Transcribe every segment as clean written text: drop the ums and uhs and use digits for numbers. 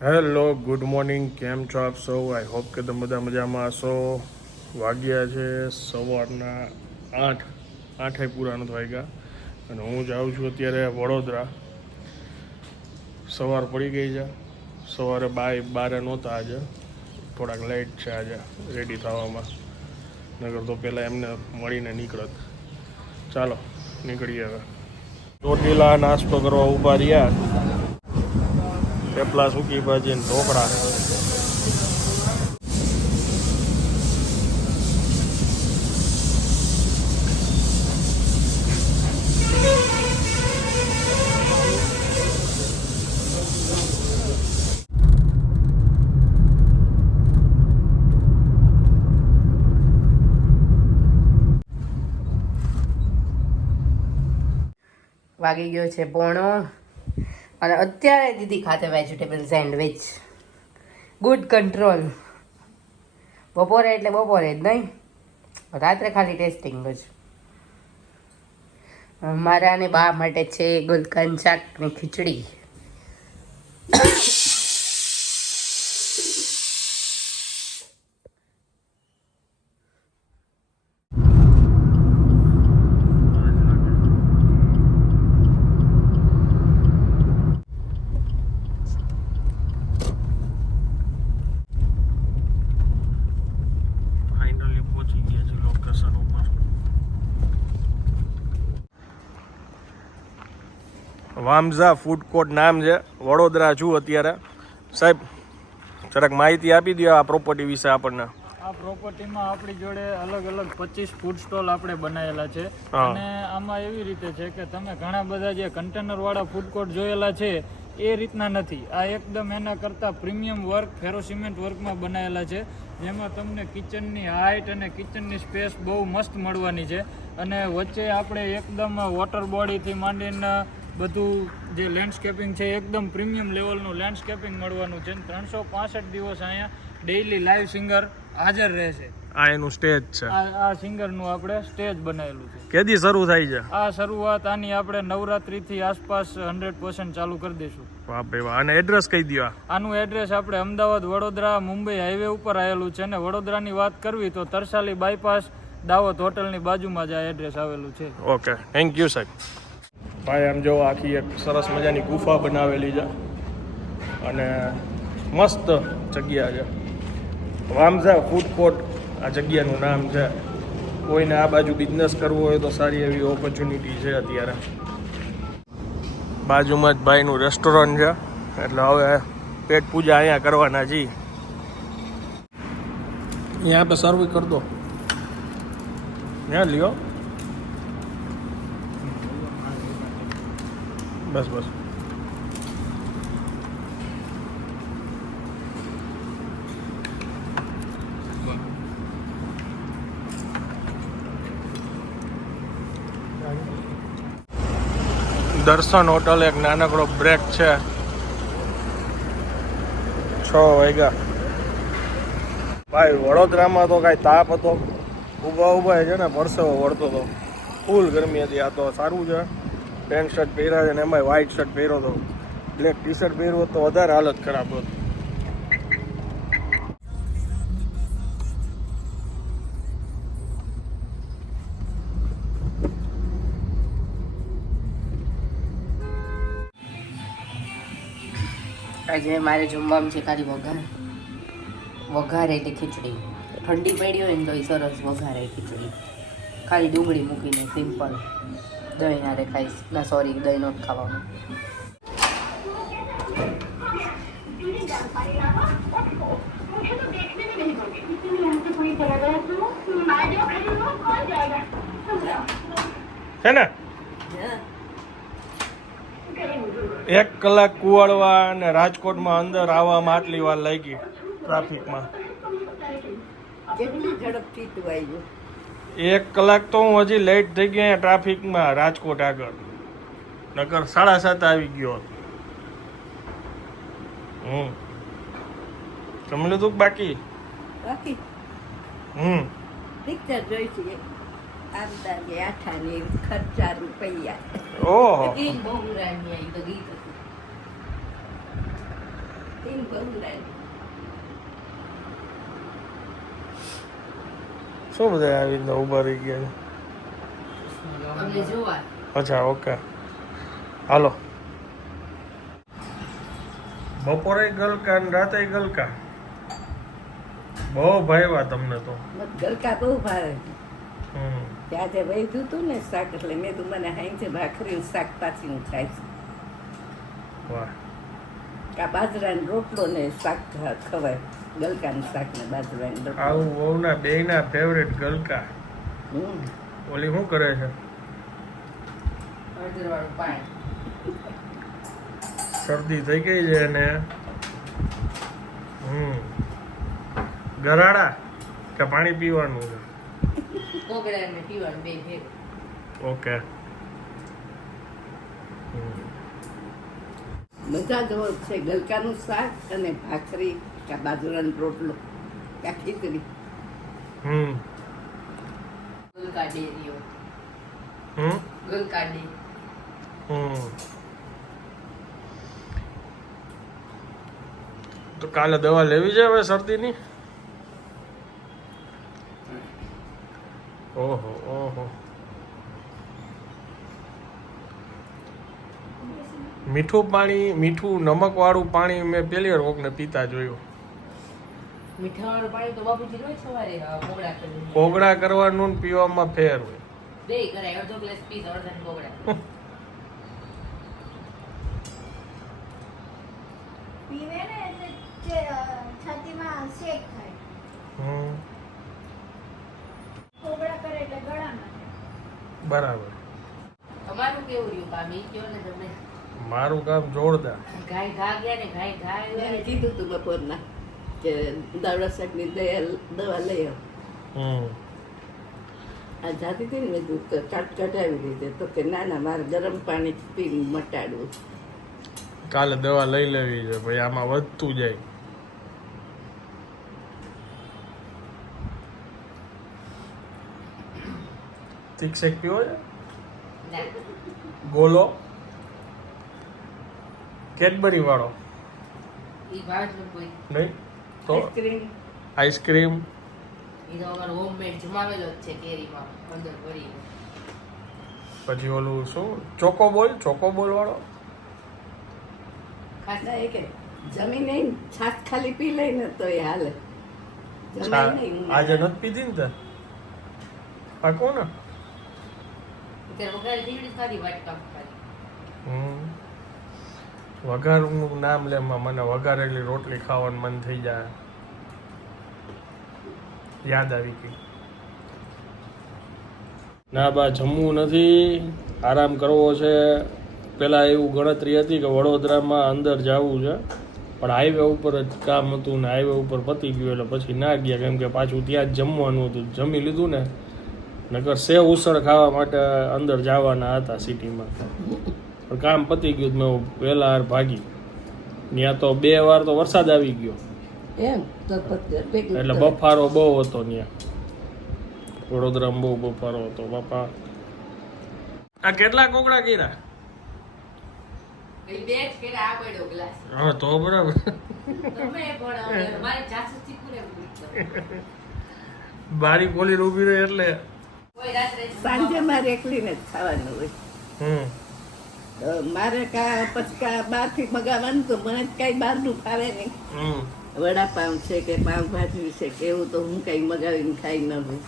Hello good morning, કેમ છો આપ સૌ? આઈ હોપ કે તમે બધા મજામાં હશો. વાગ્યા છે સવારના 8 પૂરા નથી વાગ્યા અને હું જાઉં છું અત્યારે વડોદરા. સવાર પડી ગઈ છે, સવારે બારે નહોતા આજે, થોડાક લેટ છે આજે રેડી થવામાં, નગર તો પહેલાં એમને મળીને નીકળત. ચાલો નીકળીએ હવે. ચોટીલા નાસ્તો કરવા ઊભા રહ્યા. થેપલા, સૂકી ભાજી ને ઢોકળા. વાગી ગયો છે 1:00 અને અત્યારે દીદી ખાતે વેજીટેબલ સેન્ડવિચ. Good control. બપોરે એટલે બપોરે જ નહીં, રાત્રે ખાલી ટેસ્ટિંગ જ. મારા અને બા માટે છે ગુલકંદ શાક ને ખીચડી. વામઝા ફૂડ કોર્ટ નામ છે, વડોદરા છું અત્યારે. સાહેબ જરાક માહિતી આપી દો આ પ્રોપર્ટી વિશે આપણને. આ પ્રોપર્ટીમાં આપણી જોડે અલગ અલગ 25 ફૂડ સ્ટોલ આપણે બનાવેલા છે અને આમાં એવી રીતે છે કે તમે ઘણા બધા જે કન્ટેનર વાળા ફૂડ કોર્ટ જોયેલા છે એ રીતના નથી. આ એકદમ એના કરતાં પ્રીમિયમ વર્ક ફેરો સિમેન્ટ વર્કમાં બનાવેલા છે, જેમાં તમને કિચનની હાઇટ અને કિચનની સ્પેસ બહુ મસ્ત મળવાની છે. અને વચ્ચે આપણે એકદમ વોટર બોડીથી માંડીને બધું જે લેન્ડસ્કેપિંગ છે એકદમ પ્રીમિયમ લેવલનું લેન્ડસ્કેપિંગ મળવાનું છે. 365 દિવસ અહીંયા ડેઇલી લાઈવ સિંગર હાજર રહેશે. આ એનું સ્ટેજ છે. આ સિંગરનું આપણે સ્ટેજ બનાવેલું છે. કેદી શરૂ થાય છે આ શરૂઆત આની આપણે નવરાત્રિથી આસપાસ 100% ચાલુ કરી દઈશું. વાહ ભાઈ વાહ. અને એડ્રેસ કહી દો. આનું એડ્રેસ આપણે અમદાવાદ વડોદરા મુંબઈ હાઈવે ઉપર આવેલું છે. અને વડોદરાની વાત કરવી તો તરસાલી બાયપાસ દાવત હોટલની બાજુમાં જ આ એડ્રેસ આવેલું છે. ઓકે, થેન્ક યુ સાહેબ. ભાઈ આમ જો આખી એક સરસ મજાની ગુફા બનાવેલી છે અને મસ્ત જગ્યા છે. વામઝા ફૂડ કોર્ટ આ જગ્યાનું નામ છે. કોઈને આ બાજુ બિઝનેસ કરવો હોય તો સારી એવી ઓપોર્ચ્યુનિટી છે અત્યારે. બાજુમાં જ ભાઈનું રેસ્ટોરન્ટ છે, એટલે હવે પેટ પૂજા અહીંયા કરવાના છીએ. અહીંયા આપણે સર્વ કરી દો. ત્યાં લ્યો. બસ બસ. દર્શન હોટલ એક નાનકડો બ્રેક છે. 6 વાગ્યા. ભાઈ વડોદરામાં તો કાંઈ તાપ હતો, ઊભા છે ને પરસેવો વળતો હતો, ફૂલ ગરમી હતી. આ તો સારું છે, પેન્ટ શર્ટ પહેર્યા છે ને એમાં વ્હાઇટ શર્ટ પહેર્યો હતો, બ્લેક ટી શર્ટ પહેર્યું તો વધારે હાલત ખરાબ હતી. આજે મારે જમવામાં છે ખાલી વઘારેલી ખીચડી. ઠંડી પડી હોય ને તો એ સરસ વઘારે ખીચડી, ખાલી ડુંગળી મૂકીને સિમ્પલ. દહીં હારે ખાઈશ. ના સોરી, દહીં નહોતું ખાવાનું. છે ને 1 કલાક કુવાડવા અને રાજકોટમાં અંદર આવવામાં આટલી વાર લાગી ટ્રાફિકમાં. કેટલી ઝડપથી તું આવી? 1 કલાક તો હું હજી લેટ થઈ ગયો ટ્રાફિકમાં રાજકોટ આગળ, નકર 7:30 આવી ગયો. જમી લીધું બાકી? બાકી પિક્ચર જોઈશું. આમદાની આઠાની ખર્ચા રૂપિયા. ઓહો, ગીત બહુ રાની આવી તો ગીત હતું. ઈન ભરુડાય. શું બધા આવી રીતના ઊભા રહી ગયા છે? અમને જોવા અચ્છા ઓકે હાલો. બપોરે ગલકા ને રાતે ગલકા બહુ ભાઈવા તમને તો. મત ગલકા બહુ ભાવે. હમ ત્યાં જે વૈધું હતું ને શાક એટલે મેં તું મને હાઈ છે ભાખરી શાક પાછીનું ખાય છે. વાહ આ બાજરાનો રોટલો ને શાક ખવાય. ગલકાનું શાક ને બાજરાનો રોટલો. આવું વહુના બેયના ફેવરેટ ગલકા. હમ. ઓલી શું કરે છે? હળદરવાળું પાણી શરદી થઈ ગઈ છે ને ગરાડા કે પાણી પીવાનું છે? કોગળા ને પીવાનું બે ભેગું. ઓકે મજા જવો છે ગલકાનું શાક અને ભાખરી કે બાજરાનો રોટલો કે ખીચડી. ગલકા ડેરીઓ હમ ગલકા ડે તો કાલે દવા લેવી છે હવે શરદીની? ઓહો ઓહો મીઠું નમક વાળું પાણી મેં પહેલી વાર કોકને પીતા જોયું. મીઠાવાળું પાણી તો બાપુજી રોજ સવારે કોગળા કરી કોગળા કરવાનું ને પીવામાં ફેર હોય. બે કરાય અડધો ગ્લાસ પી અડધા કોગળા પીવે ને એટલે છાતીમાં શેક થાય. હમ કોગળા કરે એટલે ગળામાં. બરાબર. તમારું કેવું રહ્યું કામ ઈ કયો ને તમે? મારું કામ જોરદાર. ગાય ઘા ગયા ને ગાય ઘા મેં કીધું તું બપોરના કે દાવડા શાકની દવા લઈ આવ. હમ આ જાતી હતી ને મેં કીધું કટાવી દીધે તો કે ના ના મારે ગરમ પાણી પીને મટાડવું. કાલે દવા લઈ લેવી છે ભાઈ, આમાં વધતું જાય. તીખ શેક પીવો છે? ગોલો કેડબરી વાળો ઈ ભાવે છે કોઈ નહીં તો આઈસ્ક્રીમ આઈસ્ક્રીમ ઈ તો અમારો હોમમેડ જમાવેલો જ છે કેરીમાં અંદર ભરીને. પછી ઓલું શું ચોકોબોલ વાળો ખાસ ના એ કે જમી નહીં છાશ ખાલી પી લઈને તો એ હાલે. જમાય નહીં. આજે નથી પીધી ને તે પાકો ને. અત્યારે વઘારી ખીચડી ખાધી વાટકા ખાધી. વઘારનું નામ લેમાં મને વઘારેલી રોટલી ખાવાનું મન થઈ જાય. યાદ આવી ગઈ. ના બા જમવું નથી, આરામ કરવો છે. પેલા એવું ગણતરી હતી કે વડોદરામાં અંદર જવું છે, પણ હાઈવે ઉપર જ કામ હતું ને હાઈવે ઉપર પતી ગયું એટલે પછી ના ગયા, કેમ કે પાછું ત્યાં જ જમવાનું હતું. જમી લીધું ને, નકર સેવ ઉસળ ખાવા માટે અંદર જવાના હતા સિટીમાં, પણ કામ પતી ગયું. મેં વહેલા ભાગી. ત્યાં તો 2 વાર તો વરસાદ આવી ગયો એમ તો પછી એટલે બફારો બહુ હતો ત્યાં. વડોદરામાં બહુ બફારો હતો બાપા. આ કેટલા કોકડા કર્યા? પેલી બે જ કેરા આ પડ્યો ગ્લાસ. હા તો બરાબર. તમે પણ અમારે જાસૂસી પૂરેપૂરી. બારી ખોલીને ઊભી રહી એટલે કોઈ રાત્રે સાંજે મારે એકલીને જ ખાવાનું હોય. મારે પછી બહારથી મગાવવાનું તો મને કઈ બહારનું ફાવે નહીં. વડાપાઉં છે કે પાઉંભાજી છે કે એવું તો હું કઈ મગાવીને ખાઈ ન લઉં.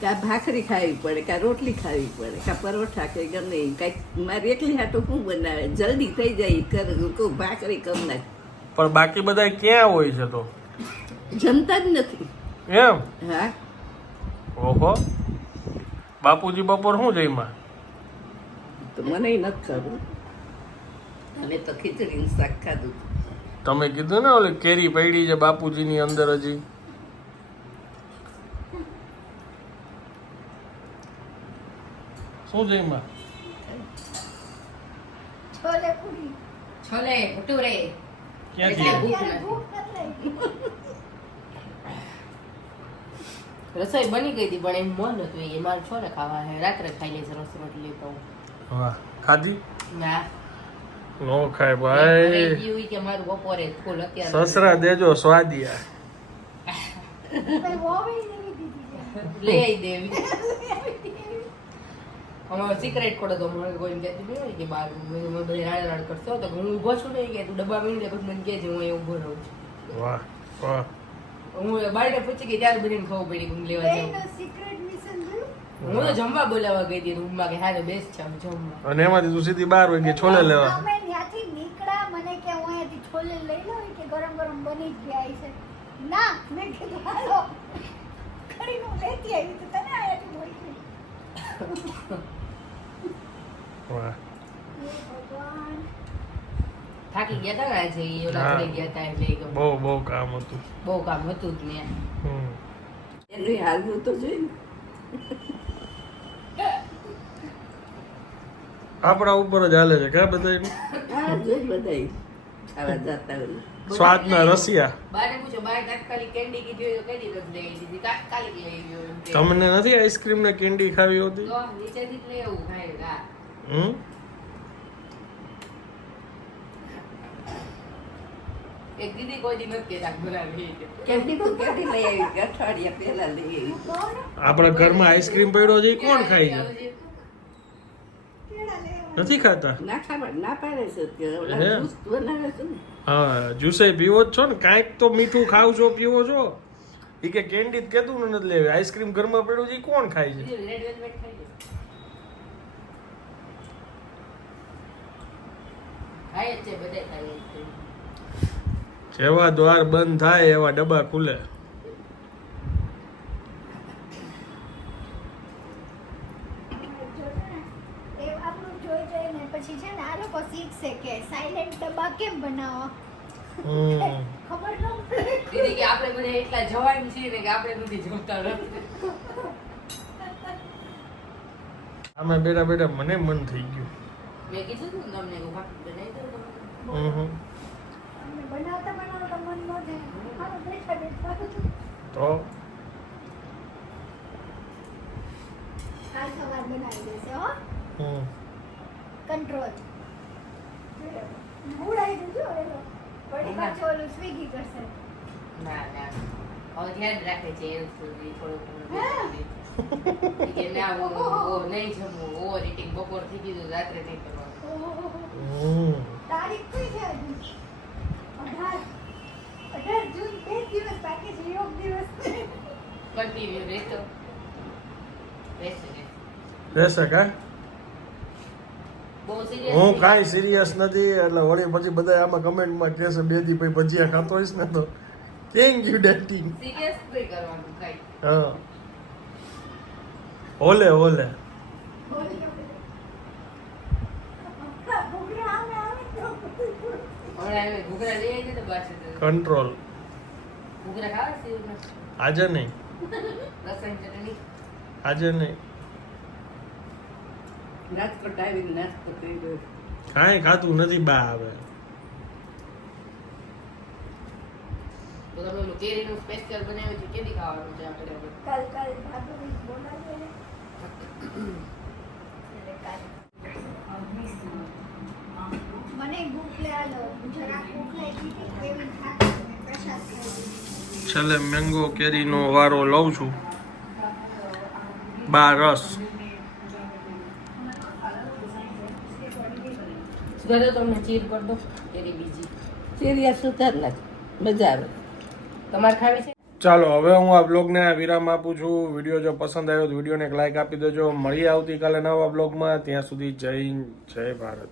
કાં ભાખરી ખાવી પડે, કાં રોટલી ખાવી પડે, કાં પરોઠા કે ગમે એ કઈક. મારી એકલી હાટું શું બનાવે, જલ્દી થઈ જાય કહું ભાખરી કમ નાખ. પણ બાકી બધા ક્યાં હોય છે તો જમતા જ નથી. એમ? હા ઓહો, બાપુજી બપોર શું જમ્યા? તો મને નથી ખબર. અમે તો ખીચડીનું શાક ખાધું. તમે કીધું ને ઓલી કેરી પડી છે બાપુજીની અંદર હજી. શું જમ્યા? છોલે પૂરી. છોલે ભટુરે. ક્યાંથી? અત્યારે ભૂખ નથી લાગી. રસોઈ બની ગઈ હતી પણ એમ મન હતું એ મારે છોલે ખાવા હે રાત્રે ખાઈ લઈશ રસ રોટલી તો. વાહ, ખાધી? ના નો ખાય રહી ભાઈ, ગયું ઈ કે મારું બપોરે ફૂલ અત્યારે સસરા દેજો સ્વાદિયા. ભાઈ વોવી લેવી દીધી છે. લઈ આવી દેવી અમારો સિક્રેટ કોડ હતો. મને કોઈ એમ કહેતી નહીં કે બાર મેં બધી રાડ કરતો તો હું ઊભો છું ને કે તું ડબ્બા મીંડે પછી મને કહેજે હું અહીં ઊભો રહું છું. વાહ વાહ. હું બારને પૂછી ગઈ ત્યારે બધાને ખબર પડી કે હું લેવા જાઉં. બેનનો સિક્રેટ મિશન જોયું? હું તો જમવા બોલાવવા ગઈ હતી રૂમમાં કે હારે બેસ છે હું જમવા. અને એમાંથી તું સીધી 12 વાગે છોલે લેવા. અમે ત્યાંથી નીકળ્યા મને કે હું અહીંયાથી છોલે લઈ લઉં કે ગરમ ગરમ બની જ ગયા છે. ના મેં કીધું હાલો કરીને હું લેતી આવી તો તને અહીંયાથી મોકલી. વાહ. હે ભગવાન. થાકી ગયા હતા ને આજે ઈ ઓલા હા. ઘરે ગયા હતા એટલે ઈ ગમે. બહુ કામ હતું. બહુ કામ હતું જ ને. હમ. એનું હાલવું તો જોઈએ ને. આપણા ઉપર જ હાલે છે કા બધાયનું? હા જોઈ બધાય આવા જાતા હોય. સ્વાદના રસિયા. બાને પૂછો બાએ તાત્કાલિક કેન્ડી કીધી હોય તો કેન્ડી નથી લઈ દીધી તાત્કાલિક લઈ ગયો એમ કે. તમને નથી આઈસ્ક્રીમ ને કેન્ડી ખાવી હોતી? તો નીચેથી જ લઈ આવું ખાય હા. હમ. એક દીદી કોઈ દી નથી કહેતા બનાવી કે કેન્ડી તો કેન્ડી લઈ આવી કે અઠવાડિયા પહેલા લઈ આવી. આપણા ઘરમાં આઈસ્ક્રીમ પડ્યો છે ઈ કોણ ખાય છે? નથી ખાતા? ના ખાવા ના પાડે છે કે ઓલા હે? જ્યુસ બનાવે છે ને. હા જ્યુસે પીવો જ છો ને, કાંઈક તો મીઠું ખાવ છો, પીવો છો. ઈ કે કેન્ડી જ કેતું ને નથી લેવી, આઈસ્ક્રીમ ઘરમાં પડ્યું છે ઈ કોણ ખાય છે? રેડ વેલ્વેટ ખાઈ લે. ખાય જ છે બધાય ખાય જ છે. જેવા દ્વાર બંધ થાય એવા ડબ્બા ખુલે. એ આપણું જોઈ જોઈને પછી છે ને આ લોકો શીખશે કે સાયલેન્ટ ડબ્બા કેમ બનાવો. હમ. ખબર ન પડે. દીદી કે આપણે બધા એટલા જવાન છીએ ને કે આપણે નથી જમતા નથી. આમાં બેઠા બેઠા મને મન થઈ ગયું. મેં કીધું તું ને તમને કે ભાખરી બનાવી દઉં તમને. હમ. અમને બનાવતા બનાવતા મન ન થાય. હાલો બેઠા બેઠા. તો કાલ સવાર બનાવી દેશે હો. હમ. કંટ્રોલ. ઉડાઈ દેજો એનો. વળી પાછો ઓલું સ્વિગી કરશે. ના ના હવે ધ્યાન રાખે છે એ સુધી થોડું હા. ઘણું કે ના હું નહીં જમવું ઓવર ઇટિંગ બપોર થઈ ગયું રાત્રે નહીં કરવાનું. હમ. તારીખ કઈ છે હજી? 18 જૂન 2 દિવસ બાકી છે યોગ દિવસ. કન્ટિન્યુ રહેતો રહેશે રહેશે કા? બહુ સિરિયસ હું કાંઈ સિરિયસ નથી એટલે વળી પછી બધા આમાં કમેન્ટમાં કહેશે 2 દી પછી ભજીયા ખાતો હોઈશ ને તો થેન્ક યુ ડેટિંગ. સિરિયસ નહીં કરવાનું કઈ. હા ઓલે ઓલે. ઘૂઘરા આમે આવે તો હમણાં હવે ઘૂઘરા લઈ આવી તો પાછું કંટ્રોલ. ઘૂઘરા ખાવા સીવના આજે નહીં, લસણ ચટણી આજે નહીં. રાજકોટ આવીને નાસ્તો કર્યો. કાંઈ ખાતું નથી બા હવે. તો તમે ઓલું કેરીનું સ્પેશિયલ બનાવ્યું છે કેદી ખાવાનું છે આપણે હવે? કાલ ભાભી બોલાવીએ ને. એટલે કાલ. મને ભૂખ લાગો જરાક ભૂખ લાગી હતી કેવી ખાતી પ્રસાદ ખાઈ. છેલ્લે મેંગો કેરીનો વારો લઉં છું. બા રસ. ઘરે તમને ચીર કરી દો કેરી બીજી ચેરિયા સુધાર નાખ મજા આવે. તમારે ખાવી છે? ચાલો હવે હું આ બ્લોગને વિરામ આપું છું. વિડીયો જો પસંદ આવ્યો તો વિડીયોને એક લાઈક આપી દેજો. મળીએ આવતીકાલે નવા બ્લોગમાં. ત્યાં સુધી જય હિન્દ, જય ભારત.